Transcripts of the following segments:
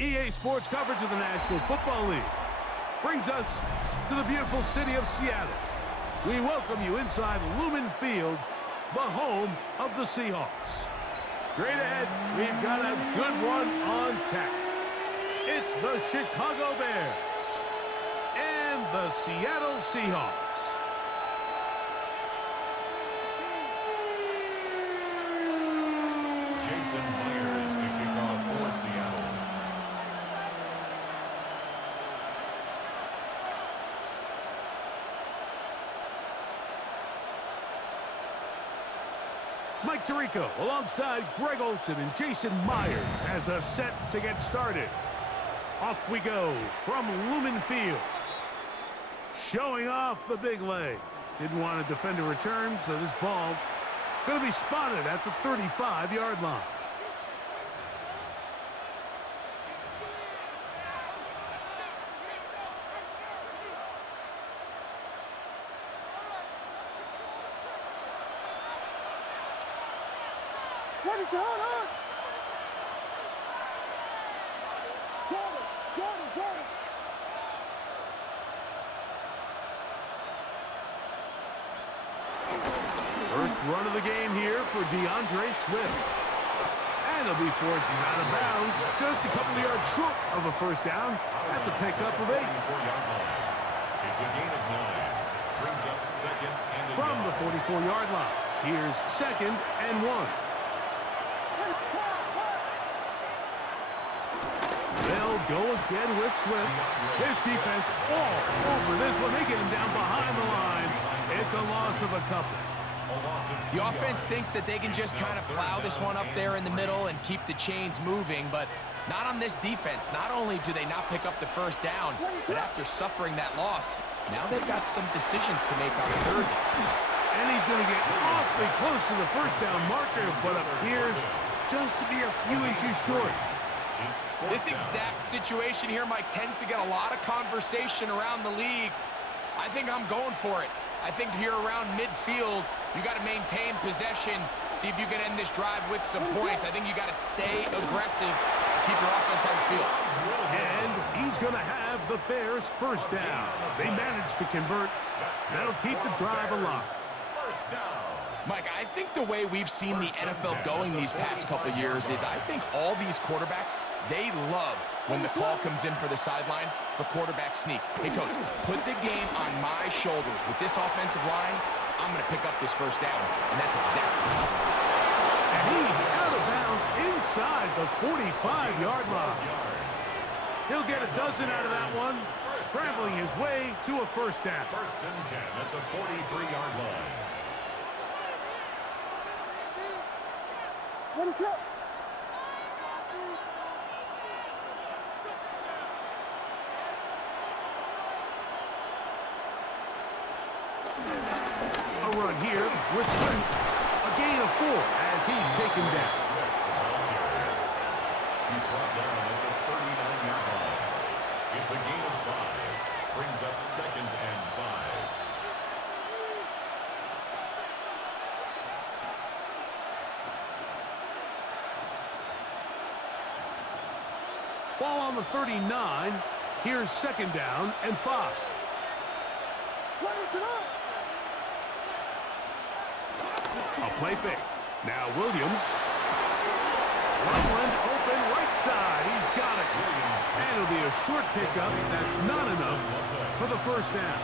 EA Sports coverage of the National Football League brings us to the beautiful city of Seattle. We welcome you inside Lumen Field, the home of the Seahawks. Straight ahead, we've got a good one on tap. It's the Chicago Bears and the Seattle Seahawks. Mike Tirico alongside Greg Olsen and Jason Myers has us set to get started. Off we go from Lumen Field. Showing off the big leg. Didn't want to defend a return, so this ball going to be spotted at the 35-yard line. What is going on? Jordan. First run of the game here for DeAndre Swift. And he'll be forced out of bounds, just a couple of yards short of a first down. That's a pickup of 8. It's a gain of 9. Brings up second and from the 44-yard line. Here's second and 1. They'll go again with Swift. This defense all over this one. They get him down behind the line. It's a loss of a couple. The offense thinks that they can just kind of plow this one up there in the middle and keep the chains moving, but not on this defense. Not only do they not pick up the first down, but after suffering that loss, now they've got some decisions to make on third down. And he's going to get awfully close to the first down marker, but appears just to be a few inches short. This exact situation here, Mike, tends to get a lot of conversation around the league. I think I'm going for it. I think here around midfield, you got to maintain possession, see if you can end this drive with some points. I think you got to stay aggressive, keep your offense on the field. And he's going to have the Bears first down. They managed to convert. That'll keep the drive alive. First down. Mike, I think the way we've seen the NFL going these past couple years is I think all these quarterbacks, they love when the call comes in for the sideline for quarterback sneak. Hey, coach, put the game on my shoulders. With this offensive line, I'm going to pick up this first down, and that's exactly what I'm doing. And he's out of bounds inside the 45-yard line. He'll get a dozen out of that one, scrambling his way to a first down. First and 10 at the 43-yard line. What is up? A run here with Swift. A gain of 4 as he's taken down. He's brought down at the 39-yard line. It's a gain of 5. Brings up second and 5. Ball on the 39. Here's second down and 5. What is it up? A play fake. Now Williams. Loveland open right side. He's got it. And it'll be a short pickup. That's not enough for the first down.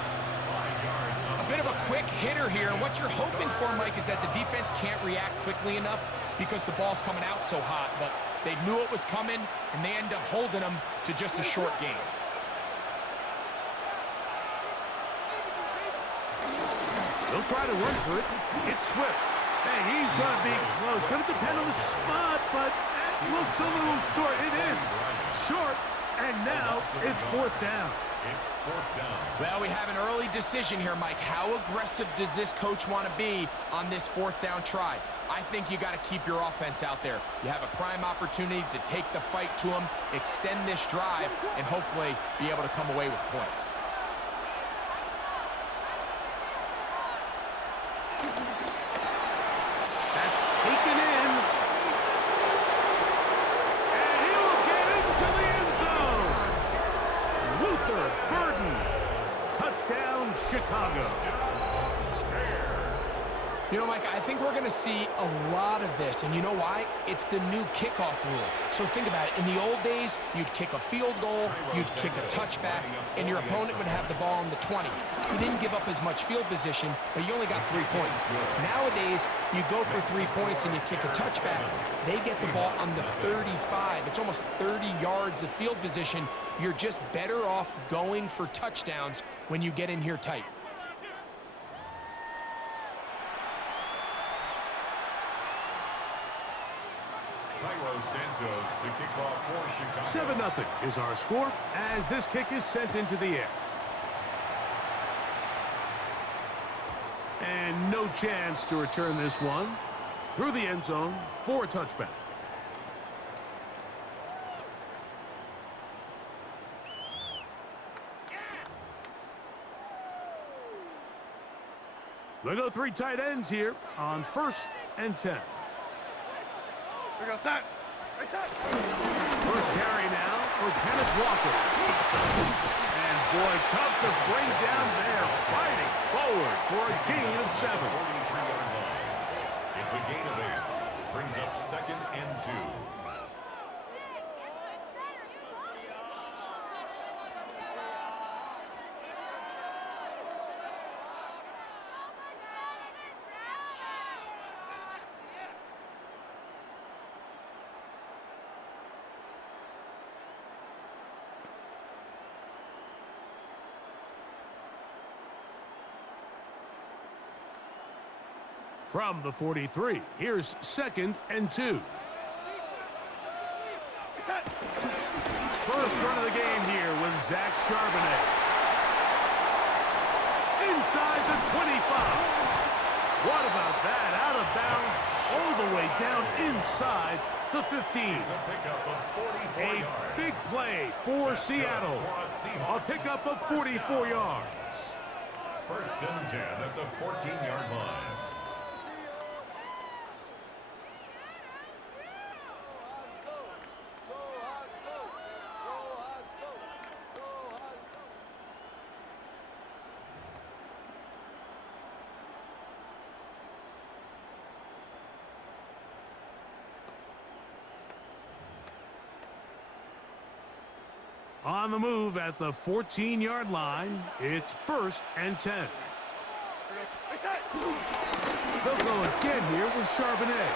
A bit of a quick hitter here. What you're hoping for, Mike, is that the defense can't react quickly enough because the ball's coming out so hot. But they knew it was coming, and they end up holding them to just a short game. They'll try to run for it. It's Swift. Hey, he's going to be close. Going to depend on the spot, but that looks a little short. It is short, and now it's fourth down. It's fourth down. Well, we have an early decision here, Mike. How aggressive does this coach want to be on this fourth down try? I think you got to keep your offense out there. You have a prime opportunity to take the fight to them, extend this drive, and hopefully be able to come away with points. That's taken in. And he'll get into the end Chicago. You know, Mike, I think we're going to see a lot of this, and you know why? It's the new kickoff rule. So think about it. In the old days, you'd kick a field goal, you'd kick a touchback, and your opponent would have the ball on the 20. You didn't give up as much field position, but you only got 3 points. Nowadays, you go for 3 points and you kick a touchback. They get the ball on the 35. It's almost 30 yards of field position. You're just better off going for touchdowns when you get in here tight. Santos to kick off for Chicago. 7-0 is our score as this kick is sent into the air. And no chance to return this one through the end zone for a touchback. They go 3 tight ends here on 1st and 10. We go set. Reset. First carry now for Kenneth Walker. And boy, tough to bring down there, fighting forward for a gain of 7. 43-yard line. It's a gain of 8. Brings up 2nd and 2. From the 43, here's 2nd and 2. First run of the game here with Zach Charbonnet. Inside the 25. What about that? Out of bounds, all the way down inside the 15. A big play for Seattle. A pickup of 44 yards. 1st and 10 at the 14-yard line. On the move at the 14-yard line, it's 1st and 10. They'll go again here with Charbonnet.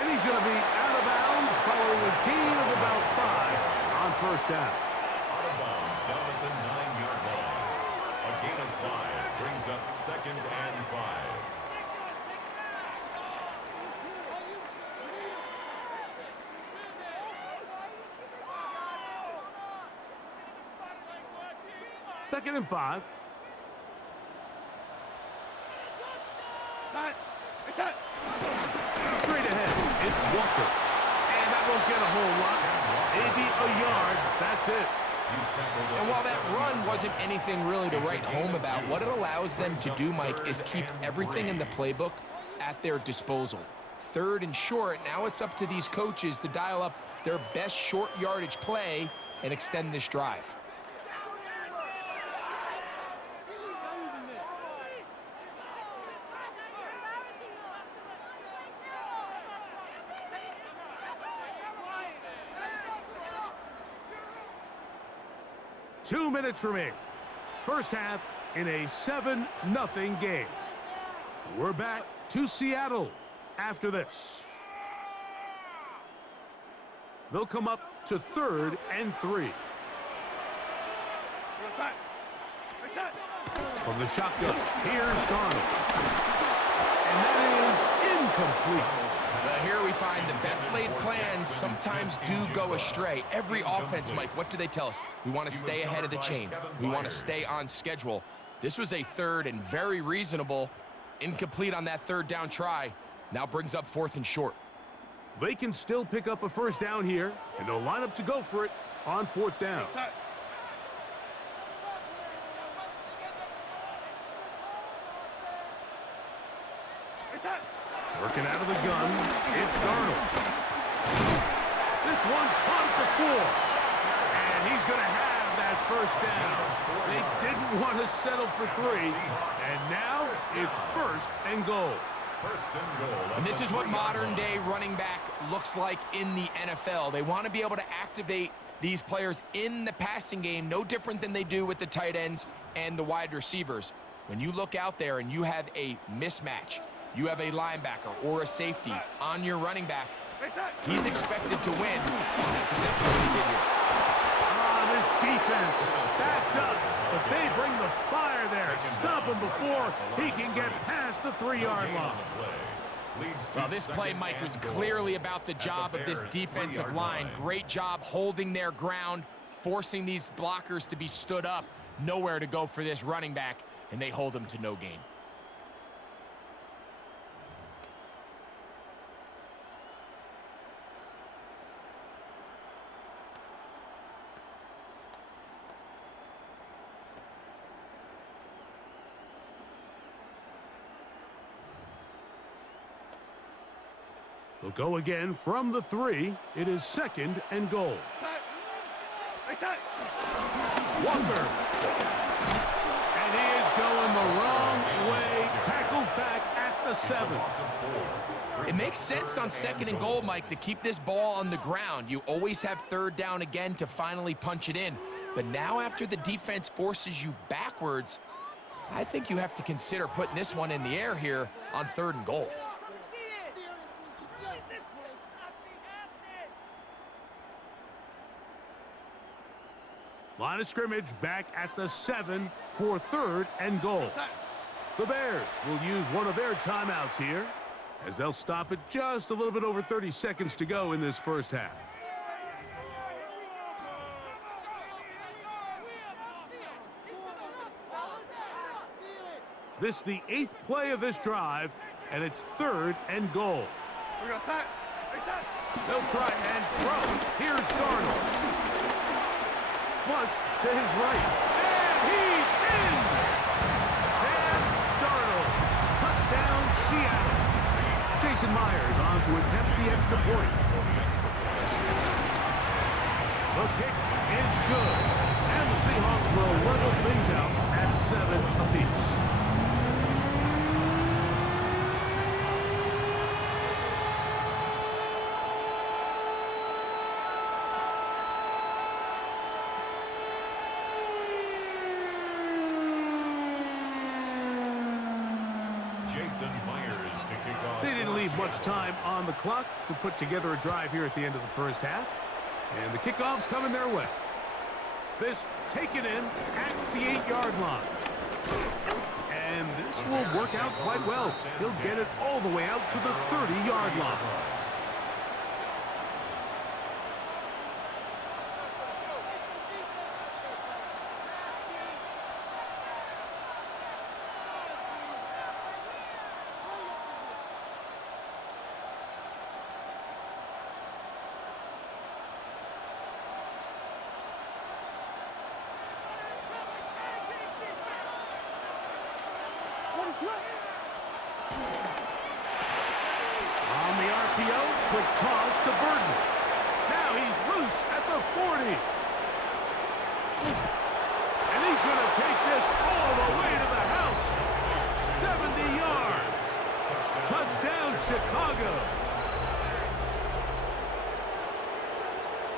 And he's going to be out of bounds following a gain of about 5 on 1st down. Out of bounds down at the 9-yard line. A gain of 5 brings up 2nd and 5. Second and 5. Straight ahead, it's Walker. And that won't get a whole lot. Maybe a yard. That's it. And while that run wasn't anything really to write home about, what it allows them to do, Mike, is keep everything in the playbook at their disposal. 3rd and short, now it's up to these coaches to dial up their best short yardage play and extend this drive. Two minutes remain. First half in a 7-0 game. We're back to Seattle after this. They'll come up to 3rd and 3. From the shotgun, here's Darnold. And that is incomplete. Well, here we find the best laid plans sometimes do go astray. Every offense, Mike, what do they tell us? We want to stay ahead of the chains. We want to stay on schedule. This was a 3rd and very reasonable. Incomplete on that 3rd down try. Now brings up 4th and short. They can still pick up a 1st down here, and they'll line up to go for it on 4th down. Working out of the gun, it's Darnold. This one caught at the 4. And he's going to have that first down. They didn't want to settle for 3, and now it's first and goal. First and goal. And this is what modern-day running back looks like in the NFL. They want to be able to activate these players in the passing game, no different than they do with the tight ends and the wide receivers. When you look out there and you have a mismatch, you have a linebacker or a safety on your running back, he's expected to win. And that's exactly what he did here. This defense backed up, but they bring the fire there. Stop him before he can get past the 3-yard line. Well, this play, Mike, was clearly about the job of this defensive line. Great job holding their ground, forcing these blockers to be stood up. Nowhere to go for this running back, and they hold him to no gain. They'll go again from the 3. It is second and goal. Walker. And he is going the wrong way. Tackled back at the 7. It makes sense on second and goal, Mike, to keep this ball on the ground. You always have third down again to finally punch it in. But now after the defense forces you backwards, I think you have to consider putting this one in the air here on third and goal. Line of scrimmage back at the 7 for third and goal. The Bears will use one of their timeouts here as they'll stop it just a little bit over 30 seconds to go in this first half. This is the 8th play of this drive, and it's third and goal. They'll try and throw. Here's Darnold. Flush to his right. And he's in! Sam Darnold. Touchdown, Seattle. Jason Myers on to attempt the extra point. The kick is good. And the Seahawks will level things out at 7 apiece. They didn't leave much time on the clock to put together a drive here at the end of the first half. And the kickoff's coming their way. This taken in at the 8-yard line. And this will work out quite well. He'll get it all the way out to the 30-yard line. On the RPO, quick toss to Burton. Now he's loose at the 40. And he's going to take this all the way to the house. 70 yards. Touchdown, Chicago.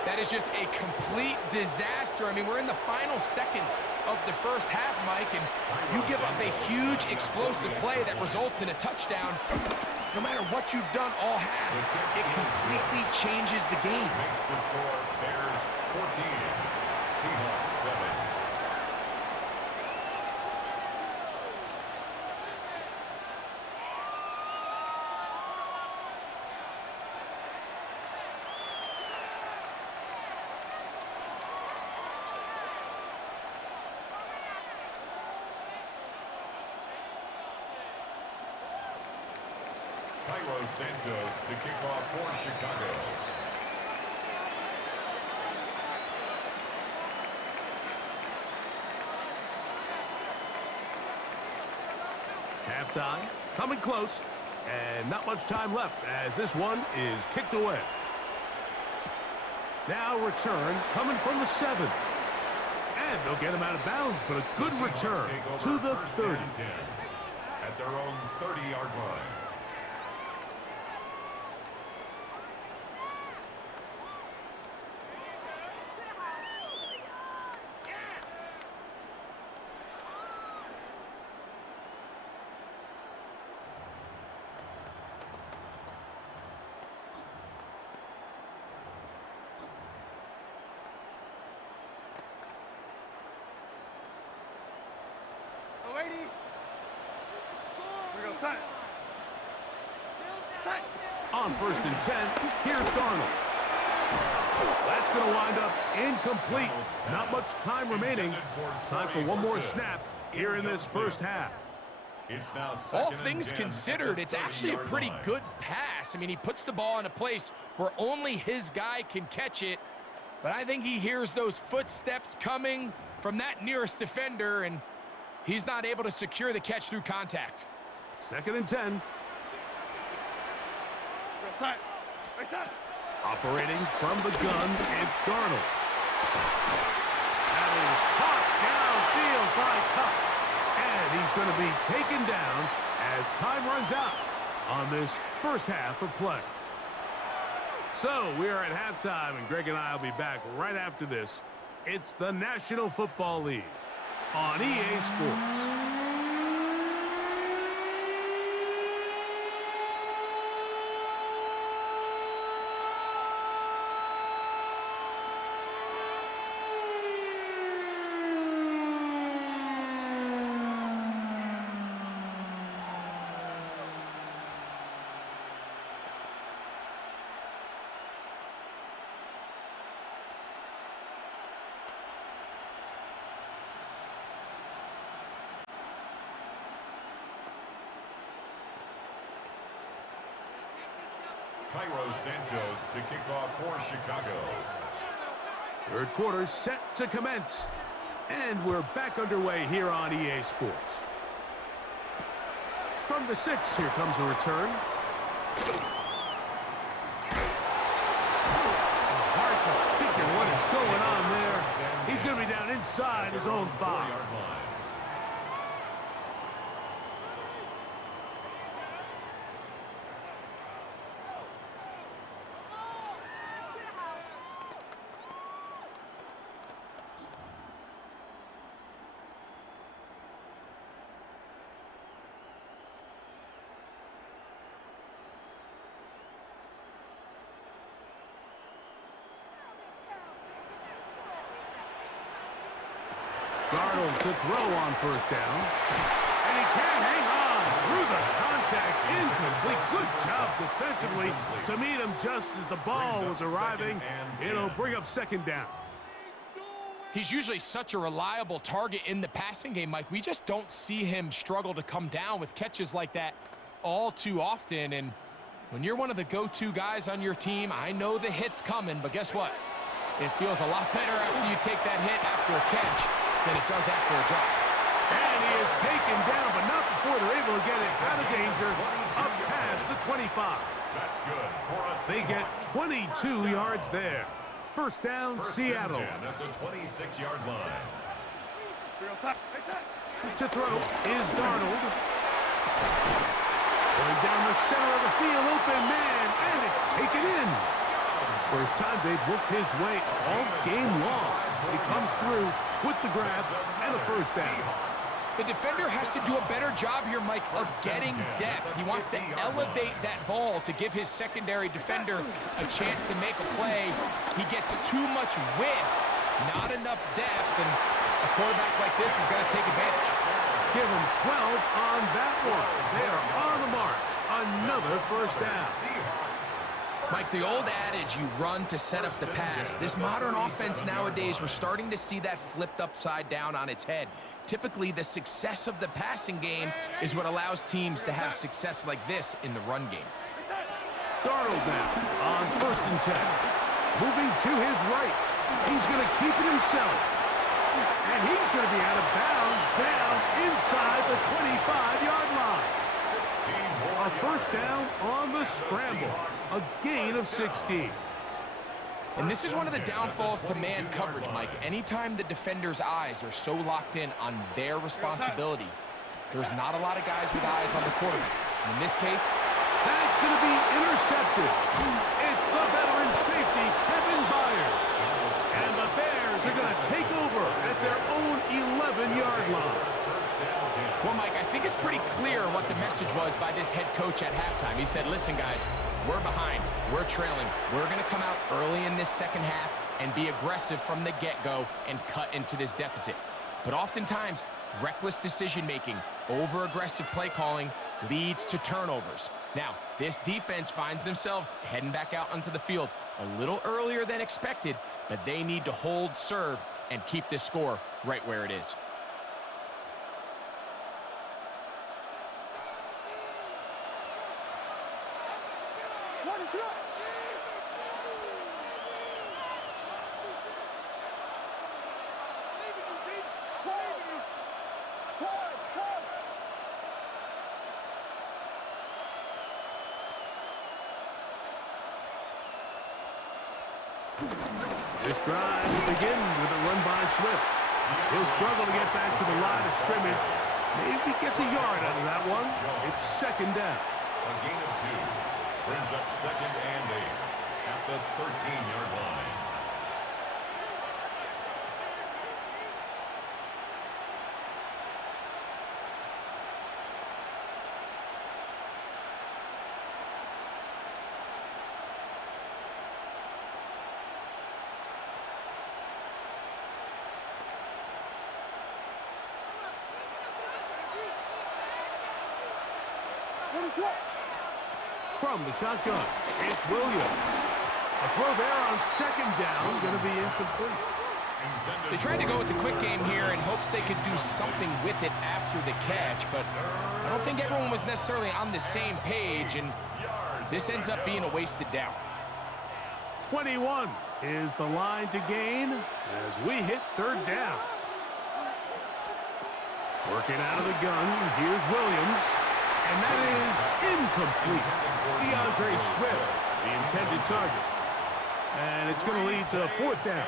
That is just a complete disaster. I mean, we're in the final seconds of the first half, Mike, and you give up a huge explosive play that results in a touchdown. No matter what you've done all half, it completely changes the game. Makes the score Bears 14, Seahawks 7. Santos to kick off for Chicago. Halftime, coming close, and not much time left as this one is kicked away. Now return coming from the 7. And they'll get him out of bounds, but a good The Seahawks return take over to the first 30. down and 10 at their own 30-yard line. Set. Set. On first and 10, here's Darnold. That's going to wind up incomplete. Not much time remaining. Time for one more snap here in this first half. It's now All second and things 10 considered, at it's the actually a 30-yard pretty line. good pass. I mean, he puts the ball in a place where only his guy can catch it. But I think he hears those footsteps coming from that nearest defender, and he's not able to secure the catch through contact. Second and 10. Set. Set. Operating from the gun, it's Darnold. That is caught downfield by Cup. And he's going to be taken down as time runs out on this first half of play. So we are at halftime, and Greg and I will be back right after this. It's the National Football League on EA Sports. Cairo Santos to kick off for Chicago. Third quarter set to commence. And we're back underway here on EA Sports. From the 6, here comes a return. Hard to figure what is going on there. He's going to be down inside his own 5. 4-yard line. Darnold to throw on first down. And he can't hang on through the contact. Incomplete. Good job defensively to meet him just as the ball was arriving. It'll bring up second down. He's usually such a reliable target in the passing game, Mike. We just don't see him struggle to come down with catches like that all too often. And when you're one of the go-to guys on your team, I know the hit's coming, but guess what? It feels a lot better after you take that hit after a catch than it does after a drop. And he is taken down, but not before they're able to get it out of danger up past the 25. That's good for us. They get 22 yards there. First down, Seattle. At the 26-yard line. Set. Set. To throw is Darnold. Going down the center of the field, open man, and it's taken in. First time they've looked his way all game long. He comes through with the grab and a first down. The defender has to do a better job here, Mike, of getting depth. He wants to elevate that ball to give his secondary defender a chance to make a play. He gets too much width, not enough depth, and a quarterback like this is going to take advantage. Give him 12 on that one. They are on the march. Another first down. Mike, the old adage, you run to set up the pass. This modern offense nowadays, we're starting to see that flipped upside down on its head. Typically, the success of the passing game is what allows teams to have success like this in the run game. Darnold now on first and 10. Moving to his right. He's going to keep it himself. And he's going to be out of bounds down inside the 25-yard line. A first down on the scramble. A gain of 16. And this is one of the downfalls to man coverage, Mike. Anytime the defender's eyes are so locked in on their responsibility, there's not a lot of guys with eyes on the quarterback. And in this case, that's going to be intercepted. It's the veteran safety, Kevin Byers. And the Bears are going to take over at their own 11-yard line. Well, Mike, I think it's pretty clear what the message was by this head coach at halftime. He said, listen, guys, we're behind. We're trailing. We're going to come out early in this second half and be aggressive from the get-go and cut into this deficit. But oftentimes, reckless decision-making, over-aggressive play calling leads to turnovers. Now, this defense finds themselves heading back out onto the field a little earlier than expected, but they need to hold serve and keep this score right where it is. This drive will begin with a run by Swift. He'll struggle to get back to the line of scrimmage. Maybe gets a yard out of that one. It's second down. A gain of 2 brings up 2nd and 8 at the 13-yard line. From the shotgun, it's Williams. A throw there on second down, going to be incomplete. They tried to go with the quick game here in hopes they could do something with it after the catch, but I don't think everyone was necessarily on the same page, and this ends up being a wasted down. 21 is the line to gain as we hit third down. Working out of the gun, here's Williams. And that is incomplete. DeAndre Swift, the intended target. And it's going to lead to fourth down.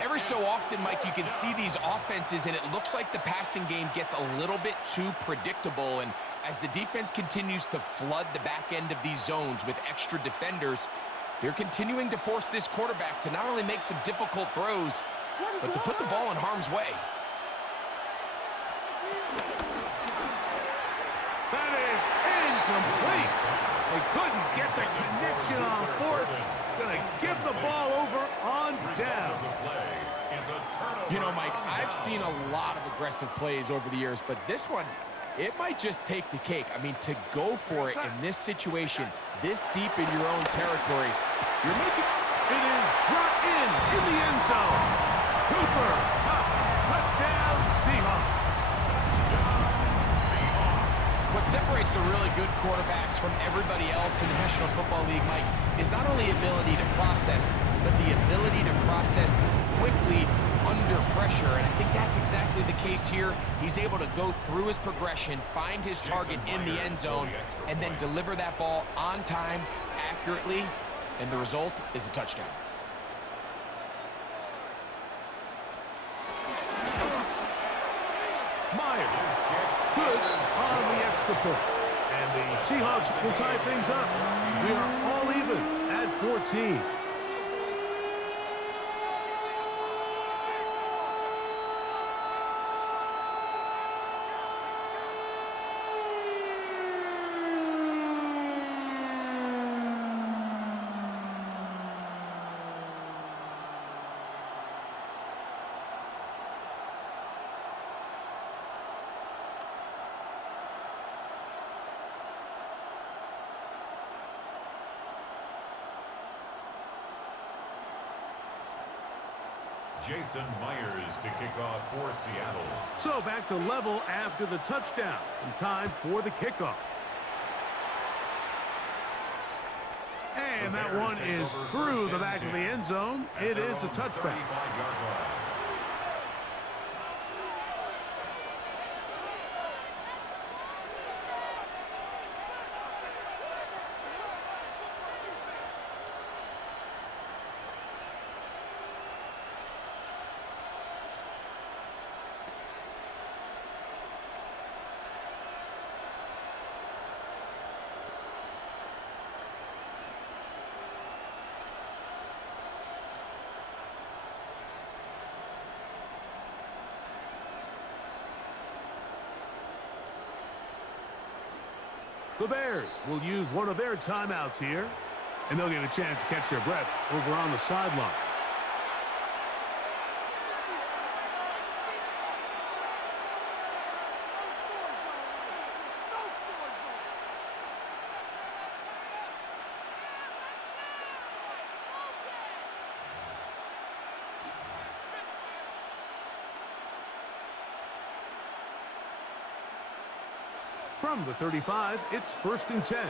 Every so often, Mike, you can see these offenses, and it looks like the passing game gets a little bit too predictable. And as the defense continues to flood the back end of these zones with extra defenders, they're continuing to force this quarterback to not only make some difficult throws, but to put the ball in harm's way. That is incomplete. They couldn't get the connection on fourth. Going to give the ball over on down. You know, Mike, I've seen a lot of aggressive plays over the years, but this one, it might just take the cake. I mean, to go for it in this situation, this deep in your own territory, you're making... It is brought in the end zone. Cooper Kupp, touchdown Seahawks. What separates the really good quarterbacks from everybody else in the National Football League, Mike, is not only ability to process, but the ability to process quickly under pressure. And I think that's exactly the case here. He's able to go through his progression, find his target in the end zone, and then deliver that ball on time, accurately, and the result is a touchdown. Myers, good on the extra point. And the Seahawks will tie things up. We are all even at 14. Jason Myers to kick off for Seattle. So back to level after the touchdown. And time for the kickoff. And that one is through the back of the end zone. It is a touchback. The Bears will use one of their timeouts here, and they'll get a chance to catch their breath over on the sideline. From the 35, it's 1st and 10.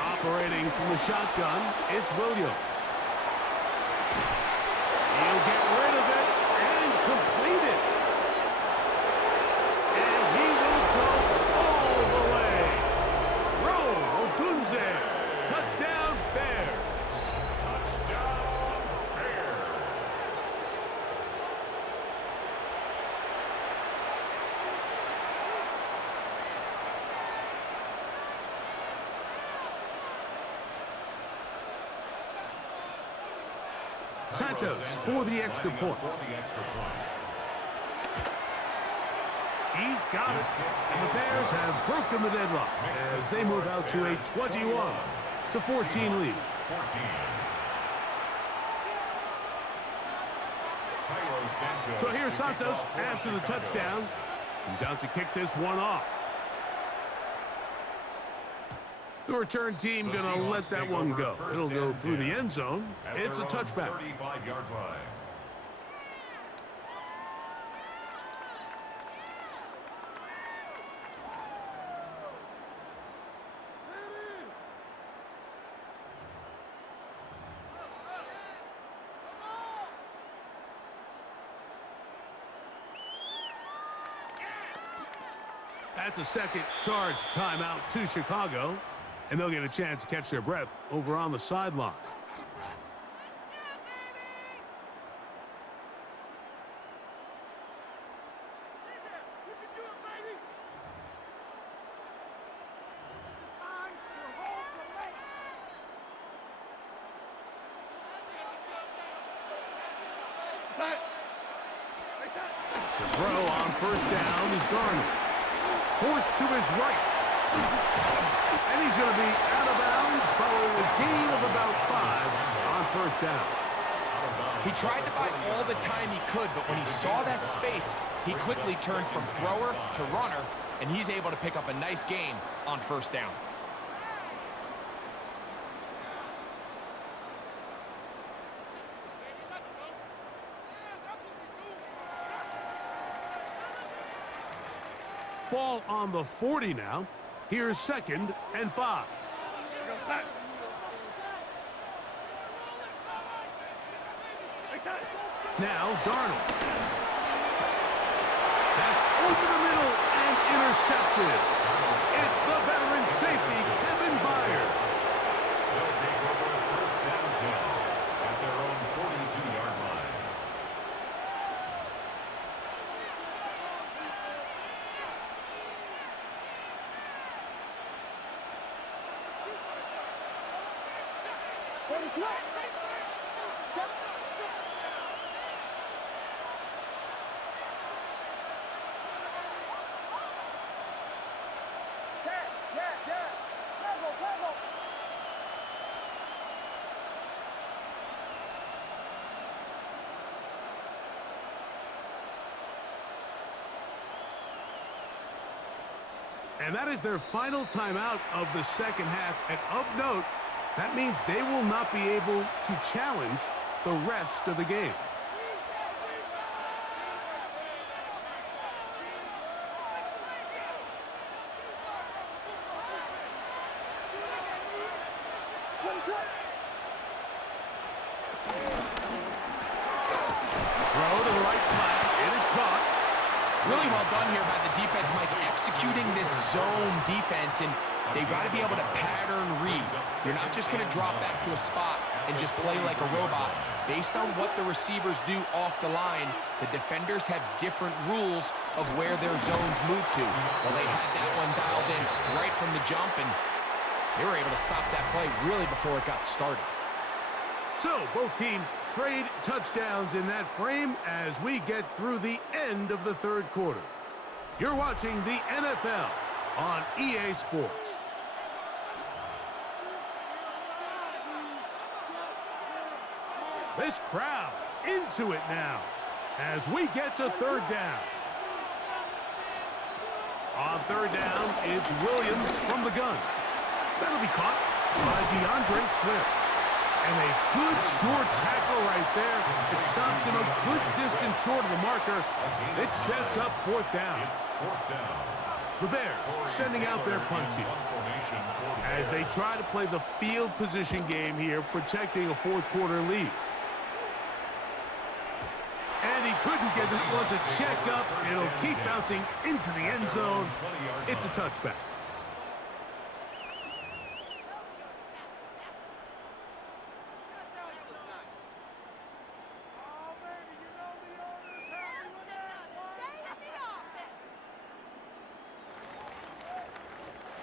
Operating from the shotgun, it's Williams. He'll get rid of it and complete it. And he will go all the way. Roll Odunze. Touchdown, Bears. Touchdown, Bears. Santos for the extra point. He's got it. And the Bears have broken the deadlock as they move out to a 21-14 lead. So here's Santos after the touchdown. He's out to kick this one off. The return team going to let that one go. It'll go through the end zone. It's a touchback. 35-yard line. That's a second charge timeout to Chicago, and they'll get a chance to catch their breath over on the sideline. To throw on 1st down is Garner. Forced to his right. And he's going to be out of bounds following a gain of about 5 on 1st down. He tried to buy all the time he could, but when he saw that space, he quickly turned from thrower to runner, and he's able to pick up a nice gain on 1st down. Ball on the 40 now. Here's 2nd and 5. Now Darnold. That's over the middle and intercepted. It's the veteran safety, Kevin Byard. They'll take over 1st down 10 at their own 42-yard line. And that is their final timeout of the 2nd half. And of note, that means they will not be able to challenge the rest of the game. Throw to the right flat. It is caught. Really well done here by the defense, Mike, executing this zone defense, and they've got to be able to pattern read. You're not just going to drop back to a spot and just play like a robot. Based on what the receivers do off the line, the defenders have different rules of where their zones move to. Well, they had that one dialed in right from the jump, and They were able to stop that play really before it got started. So both teams trade touchdowns in that frame as we get through the end of the third quarter. You're watching the NFL on EA Sports. This crowd into it now as we get to third down. On third down, it's Williams from the gun. That'll be caught by DeAndre Swift. And a good short tackle right there. It stops him a good distance short of the marker. It sets up fourth down. The Bears sending out their punt team as they try to play the field position game here, protecting a fourth quarter lead. And he couldn't get this one to check up. It'll keep bouncing into the end zone. It's a touchback.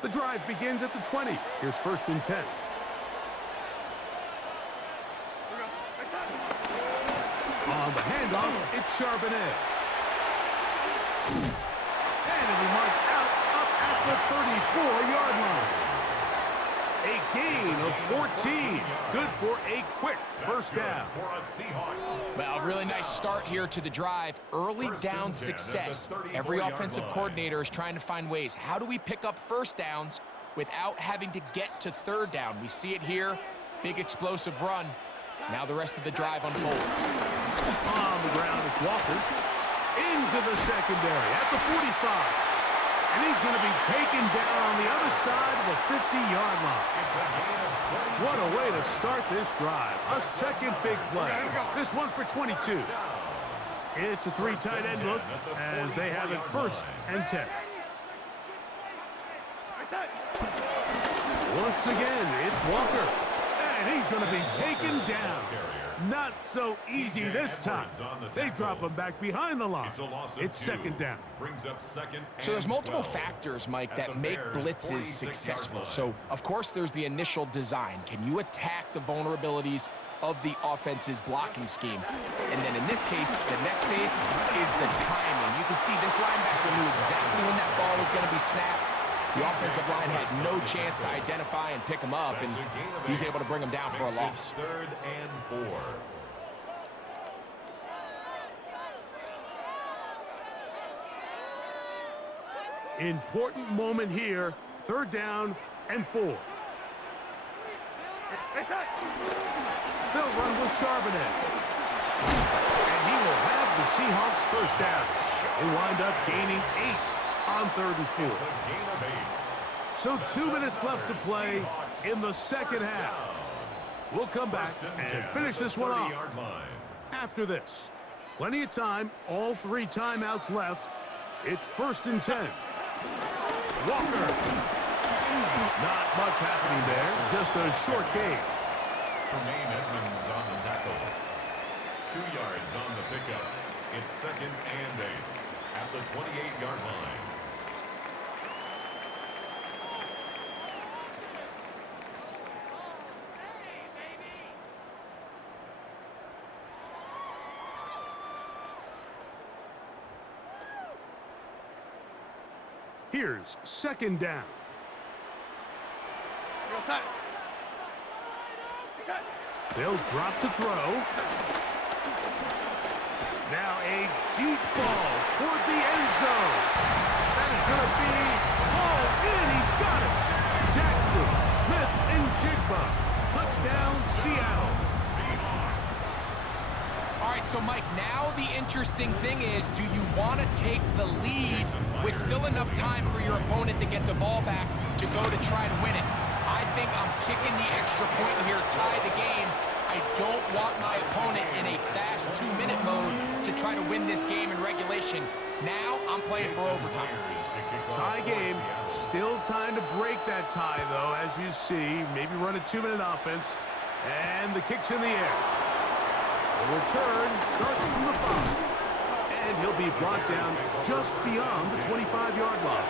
The drive begins at the 20. Here's 1st and 10. On the handoff, it's Charbonnet. And it'll be marked out up at the 34-yard line. A gain of 14. Good for a quick first down. Well, really nice start here to the drive. Early down success. Every offensive coordinator is trying to find ways. How do we pick up first downs without having to get to third down? We see it here. Big explosive run. Now the rest of the drive unfolds. On the ground, it's Walker. Into the secondary at the 45. And he's going to be taken down on the other side of the 50-yard line. What a way to start this drive. A second big play. This one for 22. It's a 3 tight end look as they have it 1st and 10. Once again, it's Walker. And he's going to be taken down. Not so easy this time. They drop him back behind the line. It's 2nd down. So there's multiple factors, Mike, that make blitzes successful. So, of course, there's the initial design. Can you attack the vulnerabilities of the offense's blocking scheme? And then in this case, the next phase is the timing. You can see this linebacker knew exactly when that ball was going to be snapped. The offensive line had no chance to identify and pick him up, and he's able to bring him down for a loss. 3rd and 4. Important moment here. 3rd down and 4. They'll run with Charbonnet. And he will have the Seahawks first down. They wind up gaining 8 on 3rd and 4. So 2 minutes left to play in the second half. We'll come back and finish this one off after this. Plenty of time, all 3 timeouts left. It's 1st and 10. Walker. Not much happening there, just a short gain. Tremaine Edmonds on the tackle. 2 yards on the pickup. It's 2nd and 8 at the 28-yard line. Here's 2nd down. They'll drop to throw. Now a deep ball toward the end zone. That is going to be hauled in. He's got it. Jackson, Smith, and Jigba. Touchdown, Seattle. All right, so Mike, now the interesting thing is, do you want to take the lead with still enough time for your opponent to get the ball back to go to try to win it? I think I'm kicking the extra point here, tie the game. I don't want my opponent in a fast 2-minute mode to try to win this game in regulation. Now I'm playing for overtime. Tie game. Still time to break that tie, though, as you see. Maybe run a 2-minute offense. And the kick's in the air. The return starts from the 5. And he'll be brought down just beyond the 25-yard line.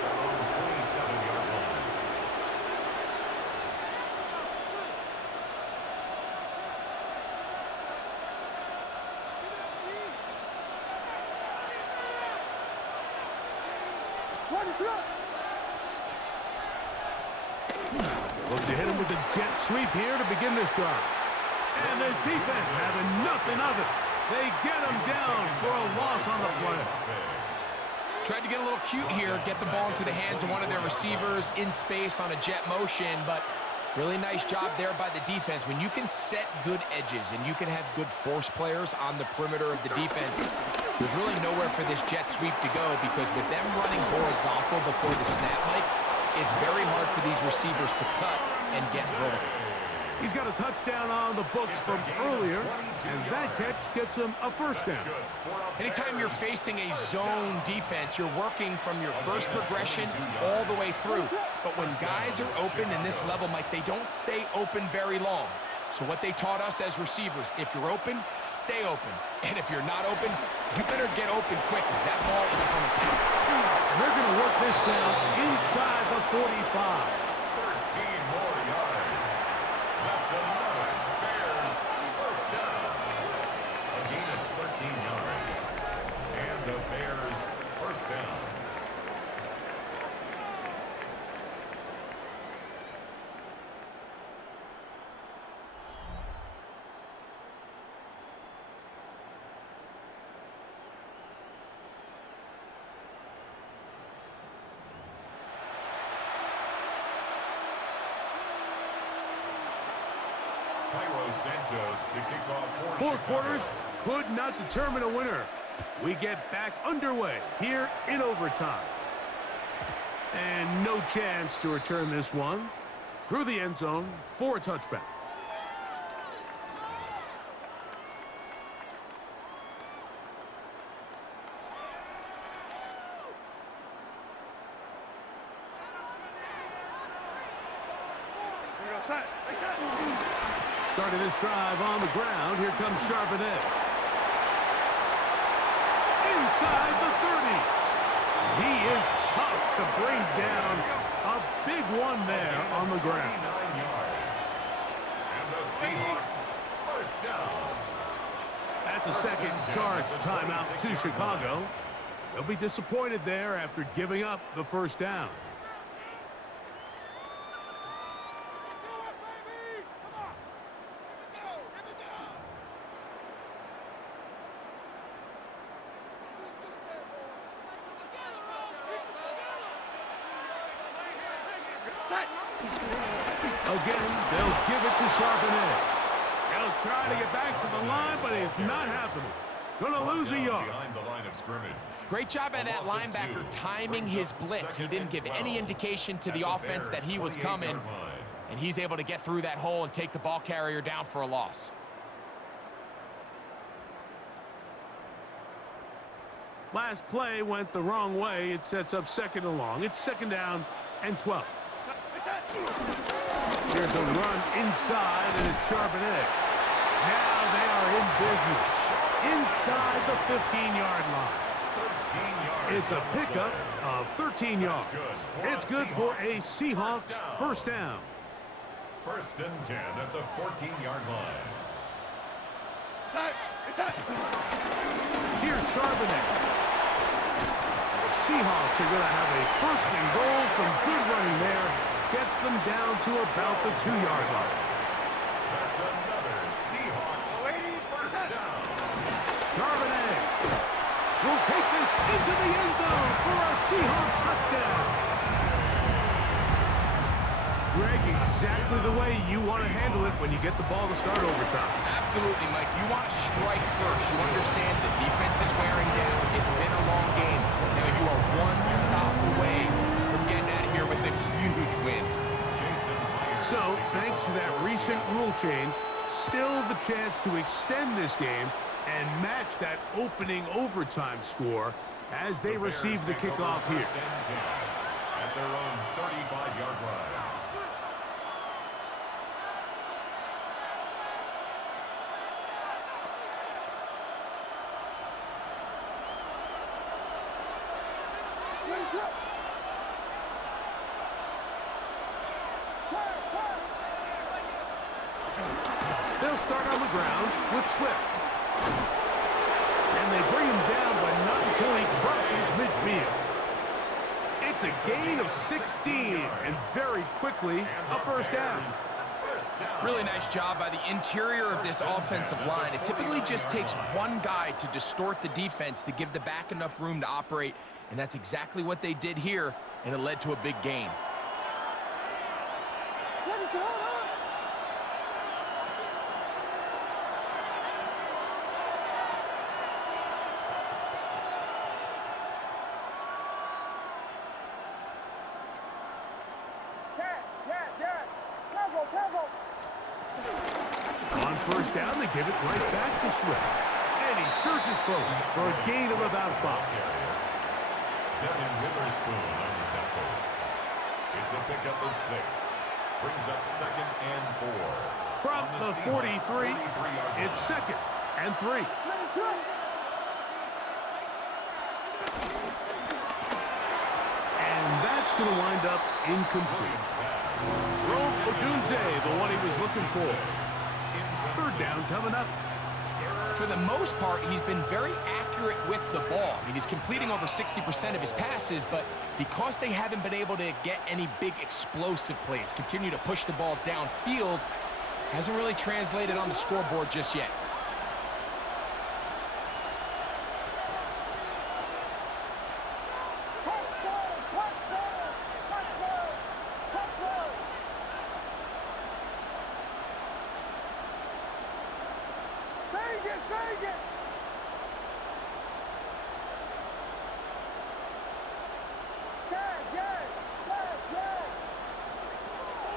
Looks to hit him with the jet sweep here to begin this drive. And this defense having nothing of it. They get him down for a loss on the play. Tried to get a little cute here, get the ball into the hands of one of their receivers in space on a jet motion, but really nice job there by the defense. When you can set good edges and you can have good force players on the perimeter of the defense, there's really nowhere for this jet sweep to go, because with them running horizontal before the snap, Mike, it's very hard for these receivers to cut and get vertical. He's got a touchdown on the books from earlier, and that catch gets him a first down. Anytime you're facing a zone defense, you're working from your first progression all the way through. But when guys are open in this level, Mike, they don't stay open very long. So what they taught us as receivers, if you're open, stay open. And if you're not open, you better get open quick, because that ball is coming. And they're going to work this down inside the 45. 13 more yards. That's another Bears first down. A gain of 13 yards. And the Bears first down. Santos to kick off Four quarters could not determine a winner. We get back underway here in overtime. And no chance to return this one through the end zone for a touchback. Starting this drive on the ground. Here comes Charbonnet. Inside the 30. He is tough to bring down. A big one there on the ground. 9 yards. And the Seahawks first down. That's a second charge timeout to Chicago. They'll be disappointed there after giving up the first down. Again, they'll give it to Charbonnet. He'll try to get back to the line, but it's not happening. Gonna lose a yard. Behind the line of scrimmage. Great job by that linebacker timing his blitz. He didn't give any indication to the offense that he was coming, and he's able to get through that hole and take the ball carrier down for a loss. Last play went the wrong way. It sets up second and long. It's second down and 12. Here's a run inside, and it's Charbonnet. Now they are in business inside the 15-yard line. 13 yards. It's a pickup of 13 yards. It's good for a Seahawks first down. First and 10 at the 14-yard line. Here's Charbonnet. The Seahawks are going to have a first and goal. Some good running there. Gets them down to about the 2-yard line. That's another Seahawks first down. Charbonnet will take this into the end zone for a Seahawk touchdown. Greg, exactly the way you want to handle it when you get the ball to start overtime. Absolutely, Mike. You want to strike first. You understand the defense is wearing down. It's been a long game. Now you are one stop away from getting out of here with a huge win. So, thanks to that recent rule change, still the chance to extend this game and match that opening overtime score as they receive the kickoff here. At their own 35-yard line. They'll start on the ground with Swift. And they bring him down, but not until he crosses midfield. It's a gain of 16, and very quickly, a first down. Really nice job by the interior of this offensive line. It typically just takes one guy to distort the defense to give the back enough room to operate, and that's exactly what they did here, and it led to a big gain. On first down, they give it right back to Swift. And he surges forward for a gain of about 5. Devin Witherspoon on the tackle. It's a pickup of 6. Brings up 2nd and 4. From the 43, it's 2nd and 3. And that's going to wind up incomplete. Rome Odunze, the one he was looking for. Third down coming up. For the most part, he's been very accurate with the ball. I mean, he's completing over 60% of his passes, but because they haven't been able to get any big explosive plays, continue to push the ball downfield, hasn't really translated on the scoreboard just yet.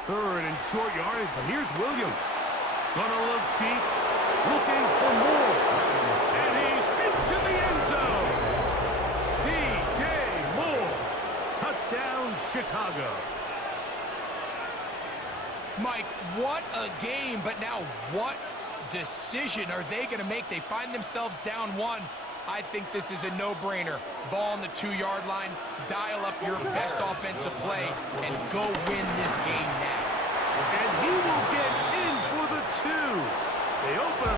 Third and short yardage. And here's Williams. Gonna look deep, looking for more. And he's into the end zone. DJ Moore. Touchdown, Chicago. Mike, what a game, but now what decision are they going to make? They find themselves down 1. I think this is a no-brainer. Ball on the 2-yard line, dial up your best offensive play, and go win this game now. And he will get in for the 2. They open up.